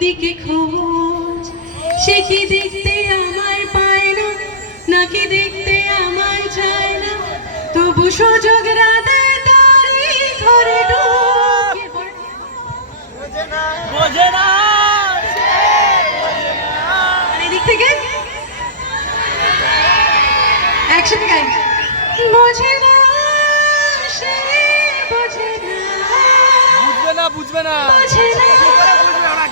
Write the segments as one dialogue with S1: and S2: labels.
S1: দিকে খোঁজ। সে কি দেখতে আমার পায় না নাকি দেখতে আমায় চায় না? তবু সুযোগ রাতে তারি ধরে ঢুকে পড়ে।
S2: বোঝে না।
S1: আর এদিক থেকে? একসাথে গাই। বোঝে না সে বোঝে না।
S2: বুঝবে না বুঝবে না।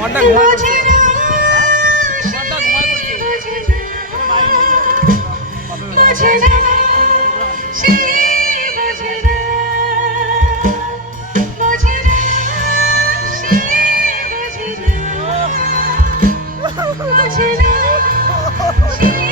S2: আমারটা ঘুমায়
S1: পড়ছে।
S2: আমারটা ঘুমায় পড়ছে।
S1: বুঝে না সেই She